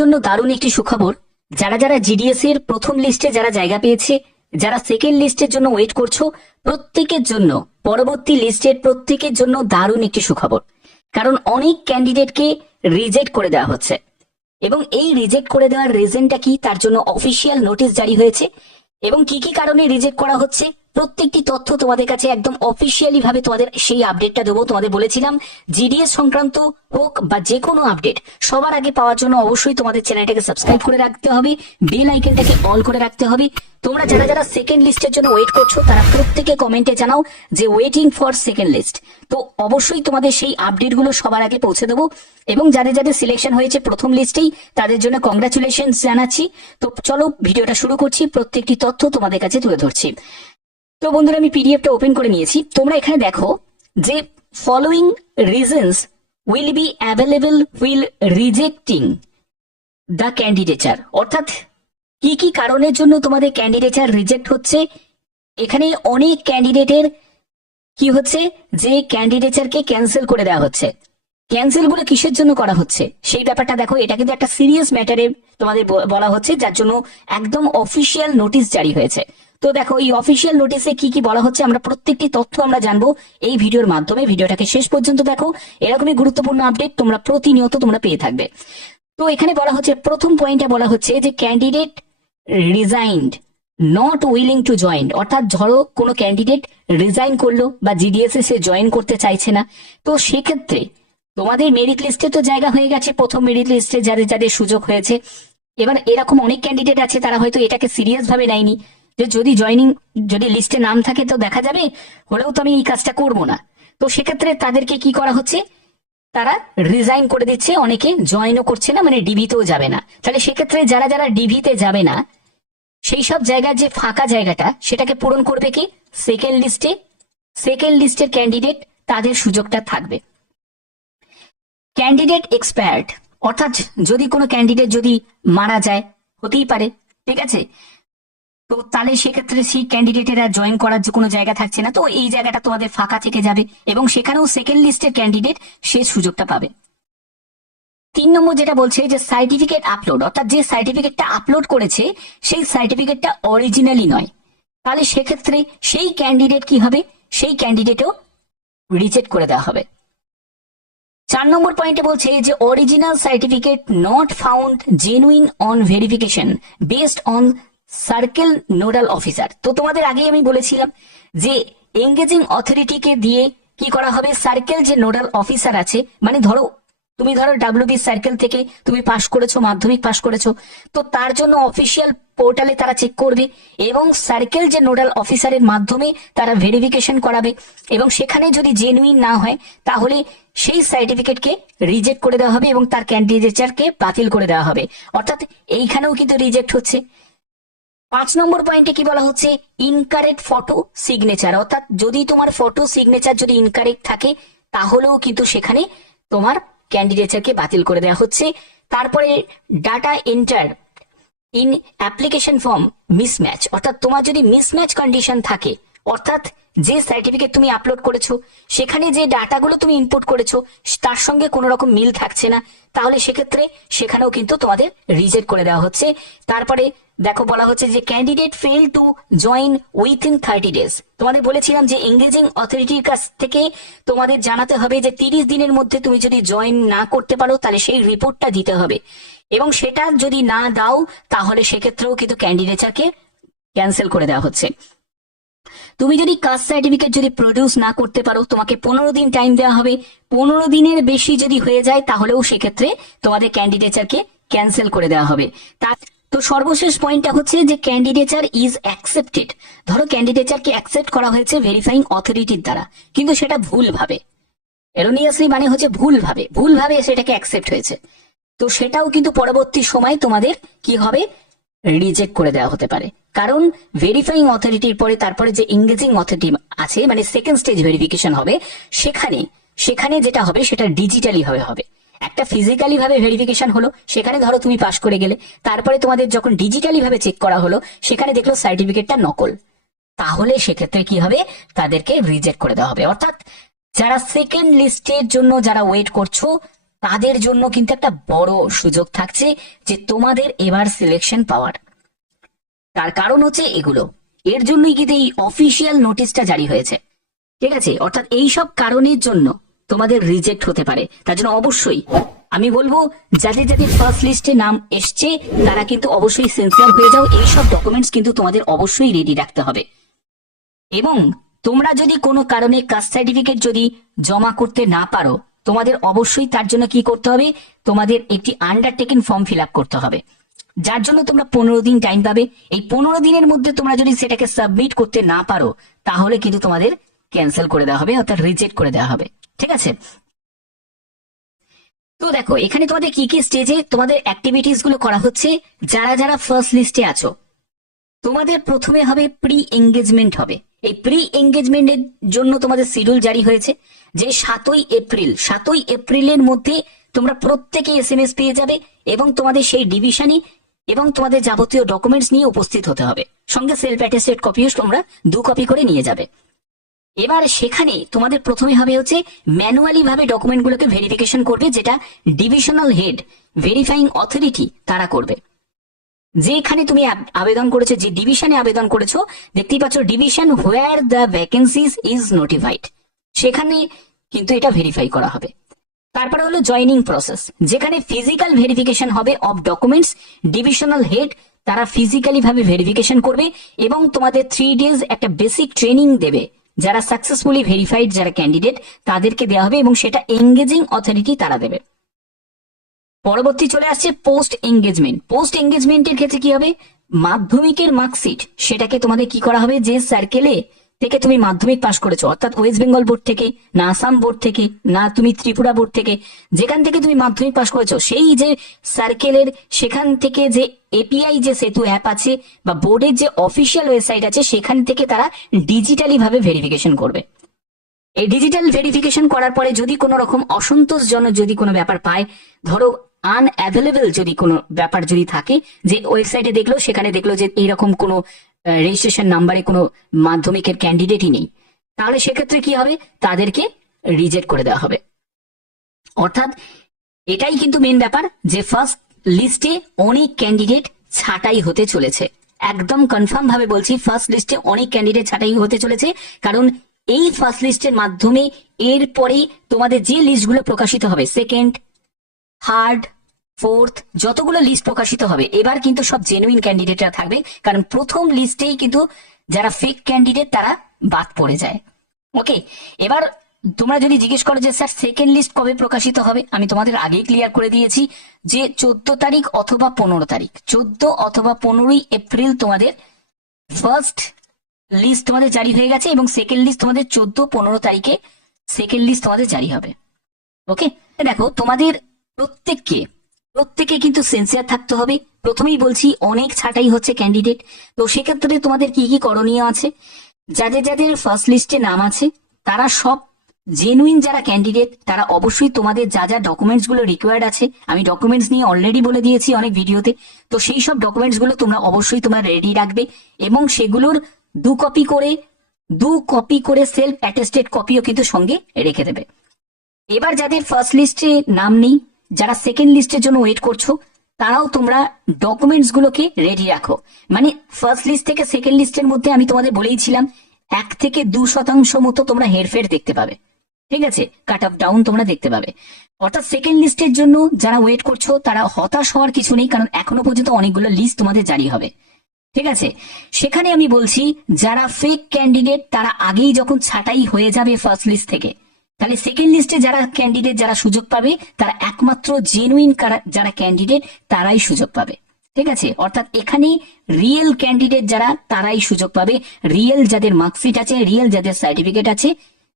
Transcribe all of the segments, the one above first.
জন্য দারুণ একটি সুখবর। যারা যারা জিডিএস এর প্রথম লিস্টে যারা জায়গা পেয়েছে, যারা সেকেন্ড লিস্টের জন্য ওয়েট করছ, প্রত্যেকের জন্য, পরবর্তী লিস্টের প্রত্যেকের জন্য দারুণ একটি সুখবর। কারণ অনেক ক্যান্ডিডেটকে রিজেক্ট করে দেওয়া হচ্ছে। এবং এই রিজেক্ট করে দেওয়ার রিজনটা কি? তার জন্য অফিসিয়াল নোটিশ জারি হয়েছে। এবং কি কি কারণে রিজেক্ট করা হচ্ছে? প্রত্যেকটি তথ্য তোমাদের কাছে একদম অফিসিয়ালি ভাবে তোমাদের সেই আপডেটটা দেবো। তোমাদের বলেছিলাম জিডিএস সংক্রান্ত হোক বা যে কোনো আপডেট সবার আগে পাওয়ার জন্য অবশ্যই তোমাদের চ্যানেলটাকে সাবস্ক্রাইব করে রাখতে হবে বেল আইকনটাকে অল করে রাখতে হবে। তোমরা যারা যারা সেকেন্ড লিস্টের জন্য ওয়েট করছ, তারা প্রত্যেকে কমেন্টে জানাও যে ওয়েটিং ফর সেকেন্ড লিস্ট তো অবশ্যই তোমাদের সেই আপডেটগুলো সবার আগে পৌঁছে দেবো এবং যাদের যাদের সিলেকশন হয়েছে প্রথম লিস্টেই তাদের জন্য কংগ্রাচুলেশন জানাচ্ছি। তো চলো, ভিডিওটা শুরু করছি, প্রত্যেকটি তথ্য তোমাদের কাছে তুলে ধরছি। তো বন্ধুরা, আমি পিডিএফটা ওপেন করে নিয়েছি। তোমরা এখানে দেখো যে following reasons will be available will rejecting the candidature অর্থাৎ কি কি কারণের জন্য তোমাদের ক্যান্ডিডেচার রিজেক্ট হচ্ছে? এখানে অনেক ক্যান্ডিডেটের কি হচ্ছে? যে ক্যান্ডিডেচারকে ক্যান্সেল করে দেওয়া হচ্ছে। ক্যান্সেলগুলো কিসের জন্য করা হচ্ছে? সেই ব্যাপারটা দেখো, এটা কিন্তু একটা সিরিয়াস ম্যাটারে তোমাদের বলা হচ্ছে, যার জন্য একদম অফিসিয়াল নোটিশ জারি হয়েছে। তো দেখো, এই অফিসিয়াল নোটিশে কি কি বলা হচ্ছে আমরা প্রত্যেকটি তথ্য আমরা জানব এই ভিডিওর মাধ্যমে। ভিডিওটাকে শেষ পর্যন্ত দেখো, এরকমই গুরুত্বপূর্ণ আপডেট তোমরা প্রতিনিয়ত তোমরা পেয়ে থাকবে। তো এখানে বলা হচ্ছে, প্রথম পয়েন্টে বলা হচ্ছে যে candidate resigned not willing to join অর্থাৎ ধরো কোনো ক্যান্ডিডেট রিজাইন করল বা জিডিএস এ সে জয়েন করতে চাইছে না। তো সেক্ষেত্রে তোমাদের মেরিট লিস্টে তো জায়গা হয়ে গেছে, প্রথম মেরিট লিস্টে যাদের যাদের সুযোগ হয়েছে। এবার এরকম অনেক ক্যান্ডিডেট আছে, তারা হয়তো এটাকে সিরিয়াস ভাবে নেয়নি। যে যদি জয়নিং যদি লিস্টে নাম থাকে তো দেখা যাবে, হলেও তো আমি এই কাজটা করব না। তো সেক্ষেত্রে তাদেরকে কি করা হচ্ছে? তারা রিজাইন করে দিচ্ছে, অনেকে জয়েনও করছে না মানে ডিভিতেও যাবে না। তাহলে সেক্ষেত্রে যারা যারা ডিভিতে যাবে না, সেই সব জায়গার যে ফাঁকা জায়গাটা, সেটাকে পূরণ করবে কি? সেকেন্ড লিস্টে সেকেন্ড লিস্টের ক্যান্ডিডেট তাদের সুযোগটা থাকবে। ক্যান্ডিডেট এক্সপায়ার্ড অর্থাৎ যদি কোনো ক্যান্ডিডেট যদি মারা যায়, হতেই পারে, ঠিক আছে? তো তাহলে সেক্ষেত্রে সেই ক্যান্ডিডেটেরা জয়েন করার যে কোনো জায়গা থাকছে না। তো এই জায়গাটা তোমাদের ফাঁকা থেকে যাবে এবং সেখানেও সেকেন্ড লিস্টের ক্যান্ডিডেট সে সুযোগটা পাবে। তিন নম্বর যেটা বলছে যে সার্টিফিকেট আপলোড অর্থাৎ যে সার্টিফিকেটটা আপলোড করেছে, সেই সার্টিফিকেটটা অরিজিনালি নয়। তাহলে সেক্ষেত্রে সেই ক্যান্ডিডেট কি হবে? সেই ক্যান্ডিডেটও রিজেক্ট করে দেওয়া হবে। চার নম্বর পয়েন্টে বলছে যে original certificate not found genuine on verification based on circle nodal officer. তো তোমাদের আগেই আমি বলেছিলাম যে এঙ্গেজিং অথরিটিকে দিয়ে কি করা হবে? সার্কেল যে নোডাল অফিসার আছে মানে ধরো, তুমি ধরো ডাব্লিউবি সার্কেল থেকে তুমি পাশ করেছ, মাধ্যমিক পাশ করেছ, তো তার জন্য অফিসিয়াল পোর্টালে তারা চেক করবে এবং সার্কেল যে নোডাল অফিসারের মাধ্যমে তারা ভেরিফিকেশন করাবে এবং সেখানে যদি জেনুইন না হয়, তাহলে সেই সার্টিফিকেটকে রিজেক্ট করে দেওয়া হবে এবং তার ক্যান্ডিডেচারকে বাতিল করে দেওয়া হবে। অর্থাৎ এইখানেও কিন্তু রিজেক্ট হচ্ছে। পাঁচ নম্বর পয়েন্টে কি বলা হচ্ছে? ইনকারেক্ট ফটো সিগনেচার অর্থাৎ যদি তোমার ফটো সিগনেচার যদি ইনকারেক্ট থাকে, তাহলেও কিন্তু সেখানে তোমার ক্যান্ডিডেচারকে বাতিল করে দেওয়া হচ্ছে। তারপরে data enter in application form mismatch অর্থাৎ তোমার যদি মিসম্যাচ কন্ডিশন থাকে অর্থাৎ যে সার্টিফিকেট তুমি আপলোড করেছ, সেখানে যে ডাটাগুলো তুমি ইনপুট করেছ, তার সঙ্গে কোনো রকম মিল থাকছে না। তাহলে সেক্ষেত্রে সেখানেও কিন্তু তোমাদের রিজেক্ট করে দেওয়া হচ্ছে। তারপরে দেখো বলা হচ্ছে যে candidate fail to join within thirty days তোমাদের বলেছিলাম যে এঙ্গেজিং অথরিটির কাছ থেকে তোমাদের জানাতে হবে যে তিরিশ দিনের মধ্যে তুমি যদি জয়েন না করতে পারো, তাহলে সেই রিপোর্টটা দিতে হবে। এবং সেটা যদি না দাও, তাহলে সেক্ষেত্রেও কিন্তু ক্যান্ডিডেচারকে ক্যান্সেল করে দেওয়া হচ্ছে। তুমি যদি কাস্ট সার্টিফিকেট যদি প্রডিউস না করতে পারো, তোমাকে পনেরো দিন টাইম দেওয়া হবে। পনেরো দিনের বেশি যদি হয়ে যায়, তাহলেও সেক্ষেত্রে তোমাদের ক্যান্ডিডেচারকে ক্যান্সেল করে দেওয়া হবে। তার তো সর্বশেষ পয়েন্টটা হচ্ছে যে ক্যান্ডিডেচার ইজ অ্যাকসেপ্টেড ধরো ক্যান্ডিডেচারকে অ্যাকসেপ্ট করা হয়েছে ভেরিফাইং অথরিটির দ্বারা, কিন্তু সেটা ভুল ভাবে এরোনিয়াসলি মানে হচ্ছে ভুল ভাবে ভুল ভাবে সেটাকে অ্যাকসেপ্ট হয়েছে। তো সেটাও কিন্তু পরবর্তী সময় তোমাদের কি হবে? রিজেক্ট করে দেওয়া হতে পারে। কারণ ভেরিফাইং অথরিটির পরে তারপরে যে ইংগেজিং অথরিটি আছে মানে সেকেন্ড স্টেজ ভেরিফিকেশন হবে, সেখানে সেখানে যেটা হবে সেটা ডিজিটালি ভাবে হবে। একটা ফিজিক্যালি ভাবে ভেরিফিকেশন হলো, সেখানে ধরো তুমি পাশ করে গেলে, তারপরে তোমাদের যখন ডিজিটালি ভাবে চেক করা হলো, সেখানে দেখল সার্টিফিকেটটা নকল। তাহলে সেক্ষেত্রে কি হবে? তাদেরকে রিজেক্ট করে দেওয়া হবে। অর্থাৎ, যারা সেকেন্ড লিস্টের জন্য যারা ওয়েট করছ তাদের জন্য কিন্তু একটা বড় সুযোগ থাকছে যে তোমাদের এবার সিলেকশন পাওয়ার। তার কারণ হচ্ছে এগুলো। এর জন্যই কিন্তু এই অফিসিয়াল নোটিশটা জারি হয়েছে। ঠিক আছে? অর্থাৎ এই সব কারণের জন্য তোমাদের রিজেক্ট হতে পারে। তার জন্য অবশ্যই আমি বলব, যাদের যাদের ফার্স্ট লিস্টে নাম এসছে, তারা কিন্তু অবশ্যই সেন্সিয়ার হয়ে যাও। এই সব ডকুমেন্টস কিন্তু তোমাদের অবশ্যই রেডি রাখতে হবে। এবং তোমরা যদি কোনো কারণে কাস্ট সার্টিফিকেট যদি জমা করতে না পারো তোমাদের অবশ্যই তার জন্য কি করতে হবে? তোমাদের একটি আন্ডারটেকিং ফর্ম ফিল করতে হবে। যার জন্য তোমরা পনেরো দিন টাইম পাবে। এই পনেরো দিনের মধ্যে তোমরা যদি সেটাকে সাবমিট করতে না পারো, তাহলে কিন্তু তোমাদের ক্যান্সেল করে দেওয়া হবে, অর্থাৎ রিজেক্ট করে দেওয়া হবে। ঠিক আছে? তো দেখো, এখানে তোমাদের কি কি স্টেজে তোমাদের অ্যাক্টিভিটিসগুলো করা হচ্ছে? যারা যারা ফার্স্ট লিস্টে আছো, তোমাদের প্রথমে হবে প্রি এঙ্গেজমেন্ট হবে। এই প্রি এঙ্গেজমেন্টের জন্য তোমাদের শিডিউল জারি হয়েছে যে সাতই এপ্রিল, সাতই এপ্রিলের মধ্যে তোমরা প্রত্যেকে এস এম এস পেয়ে যাবে এবং তোমাদের সেই ডিভিশনে এবং তোমাদের যাবতীয় ডকুমেন্টস নিয়ে উপস্থিত হতে হবে। সঙ্গে সেলফ অ্যাটেস্টেড কপিও তোমরা দু কপি করে নিয়ে যাবে। এবার সেখানে তোমাদের প্রথমে হবে হচ্ছে ম্যানুয়ালি ভাবে ডকুমেন্টগুলোকে ভেরিফিকেশন করবে যেটা ডিভিশনাল হেড ভেরিফাইং অথরিটি তারা করবে। যেখানে তুমি আবেদন করেছ, যে ডিভিশনে আবেদন করেছ, দেখতেই পাচ্ছ division where the vacancies is notified সেখানে কিন্তু এটা ভেরিফাই করা হবে। তারপরে হলো জয়নিং প্রসেস যেখানে ফিজিক্যাল ভেরিফিকেশন হবে অফ ডকুমেন্টস ডিভিশনাল হেড তারা ফিজিক্যালি ভাবে ভেরিফিকেশন করবে এবং তোমাদের থ্রি ডেজ একটা বেসিক ট্রেনিং দেবে। যারা সাকসেসফুলি ভেরিফাইড যারা ক্যান্ডিডেট তাদেরকে দেওয়া হবে এবং সেটা এঙ্গেজিং অথরিটি তারা দেবে। পরবর্তী চলে আসছে পোস্ট এঙ্গেজমেন্ট পোস্ট এঙ্গেজমেন্টের ক্ষেত্রে কি হবে? মাধ্যমিকের মার্কশিট সেটাকে তোমাদের কি করা হবে? যে সার্কেলে থেকে তুমি মাধ্যমিক পাশ করেছ, অর্থাৎ ওয়েস্ট বেঙ্গল বোর্ড থেকে, না আসাম বোর্ড থেকে, না তুমি ত্রিপুরা বোর্ড থেকে, যেখান থেকে তুমি মাধ্যমিক পাশ করেছ, সেই যে সার্কেলের সেখান থেকে যে এপিআই যে সেতু অ্যাপ আছে, বা বোর্ডের যে অফিসিয়াল ওয়েবসাইট আছে, সেখান থেকে তারা ডিজিটালি ভাবে ভেরিফিকেশন করবে। এই ডিজিটাল ভেরিফিকেশন করার পরে যদি কোনো রকম অসন্তোষজনক যদি কোনো ব্যাপার পায়, ধরো আনঅ্যাভেলেবল যদি কোনো ব্যাপার যদি থাকে, যে ওয়েবসাইটে দেখল, সেখানে দেখল যে এইরকম কোনো রেজিস্ট্রেশন নাম্বারে কোনো মাধ্যমিকের ক্যান্ডিডেটই নেই, তাহলে সেক্ষেত্রে কি হবে? তাদেরকে রিজেক্ট করে দেওয়া হবে। অর্থাৎ এটাই কিন্তু মেন ব্যাপার যে ফার্স্ট লিস্টে অনেক ক্যান্ডিডেট ছাঁটাই হতে চলেছে। একদম কনফার্ম ভাবে বলছি ফার্স্ট লিস্টে অনেক ক্যান্ডিডেট ছাঁটাই হতে চলেছে, কারণ এই ফার্স্ট লিস্টের মাধ্যমে এরপরে তোমাদের যে লিস্টগুলো প্রকাশিত হবে সেকেন্ড থার্ড ফোর্থ যতগুলো লিস্ট প্রকাশিত হবে। এবার কিন্তু সব জেনুইন ক্যান্ডিডেটরা থাকবে, কারণ প্রথম লিস্টেই কিন্তু যারা ফেক ক্যান্ডিডেট তারা বাদ পড়ে যায়। ওকে এবার তোমরা যদি জিজ্ঞেস করো যে, স্যার সেকেন্ড লিস্ট কবে প্রকাশিত হবে? আমি তোমাদের আগেই ক্লিয়ার করে দিয়েছি যে, চোদ্দ তারিখ অথবা পনেরো তারিখ। চোদ্দ অথবা পনেরোই এপ্রিল তোমাদের ফার্স্ট লিস্ট তোমাদের জারি হয়ে গেছে এবং সেকেন্ড লিস্ট তোমাদের চোদ্দ পনেরো তারিখে সেকেন্ড লিস্ট তোমাদের জারি হবে। ওকে দেখো, তোমাদের প্রত্যেককে প্রত্যেকে কিন্তু সেন্সিয়ার থাকতে হবে। প্রথমেই বলছি, অনেক ছাঁটাই হচ্ছে ক্যান্ডিডেট তো সেক্ষেত্রে তোমাদের কি কি করণীয় আছে? যাদের যাদের ফার্স্ট লিস্টে নাম আছে, তারা সব জেনুইন যারা ক্যান্ডিডেট তারা অবশ্যই তোমাদের যা যা ডকুমেন্টসগুলো রিকোয়ার্ড আছে, আমি ডকুমেন্টস নিয়ে অলরেডি বলে দিয়েছি অনেক ভিডিওতে, তো সেই সব ডকুমেন্টসগুলো তোমরা অবশ্যই তোমরা রেডি রাখবে এবং সেগুলোর দু কপি করে, দু কপি করে সেলফ অ্যাটেস্টেড কপিও কিন্তু সঙ্গে রেখে দেবে। এবার যাদের ফার্স্ট লিস্টে নাম নেই যারা সেকেন্ড লিস্টের জন্য ওয়েট করছ, তারাও তোমরা ডকুমেন্টস গুলোকে রেডি রাখো। মানে ফার্স্ট লিস্ট থেকে সেকেন্ড লিস্টের মধ্যে আমি তোমাদের বলেইছিলাম এক থেকে দু শতাংশ মতো তোমরা হেরফের দেখতে পাবে। ঠিক আছে? কাট অফ ডাউন তোমরা দেখতে পাবে। অর্থাৎ সেকেন্ড লিস্টের জন্য যারা ওয়েট করছ, তারা হতাশ হওয়ার কিছু নেই, কারণ এখনও পর্যন্ত অনেকগুলো লিস্ট তোমাদের জারি হবে। ঠিক আছে? সেখানে আমি বলছি, যারা ফেক ক্যান্ডিডেট তারা আগেই যখন ছাঁটাই হয়ে যাবে ফার্স্ট লিস্ট থেকে তাহলে সেকেন্ড লিস্টে যারা ক্যান্ডিডেট যারা সুযোগ পাবে, তারা একমাত্র জেনুইন যারা ক্যান্ডিডেট তারাই সুযোগ পাবে। ঠিক আছে? অর্থাৎ এখানে রিয়েল ক্যান্ডিডেট যারা, তারাই সুযোগ পাবে। রিয়েল যাদের মার্কশিট আছে রিয়েল যাদের সার্টিফিকেট আছে,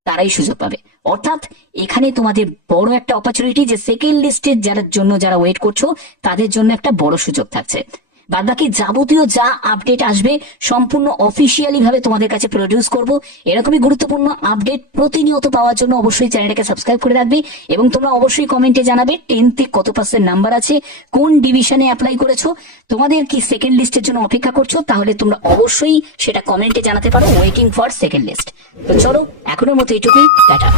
তারাই সুযোগ পাবে। অর্থাৎ এখানে তোমাদের বড় একটা অপরচুনিটি যে সেকেন্ড লিস্টের যারা জন্য যারা ওয়েট করছ, তাদের জন্য একটা বড় সুযোগ থাকছে। বাদ বাকি যাবতীয় যা আপডেট আসবে সম্পূর্ণ অফিসিয়ালি ভাবে তোমাদের কাছে প্রডিউস করব। এরকমই গুরুত্বপূর্ণ আপডেট প্রতিনিয়ত পাওয়ার জন্য অবশ্যই চ্যানেলটাকে সাবস্ক্রাইব করে রাখবে এবং তোমরা অবশ্যই কমেন্টে জানাবে টেনতে কত পার্সেন্ট নাম্বার আছে, কোন ডিভিশনে অ্যাপ্লাই করেছ, তোমাদের কি সেকেন্ড লিস্টের জন্য অপেক্ষা করছ, তাহলে তোমরা অবশ্যই সেটা কমেন্টে জানাতে পারো ওয়েটিং ফর সেকেন্ড লিস্ট তো চলো, এখনের মতো এইটুকুই টাটা।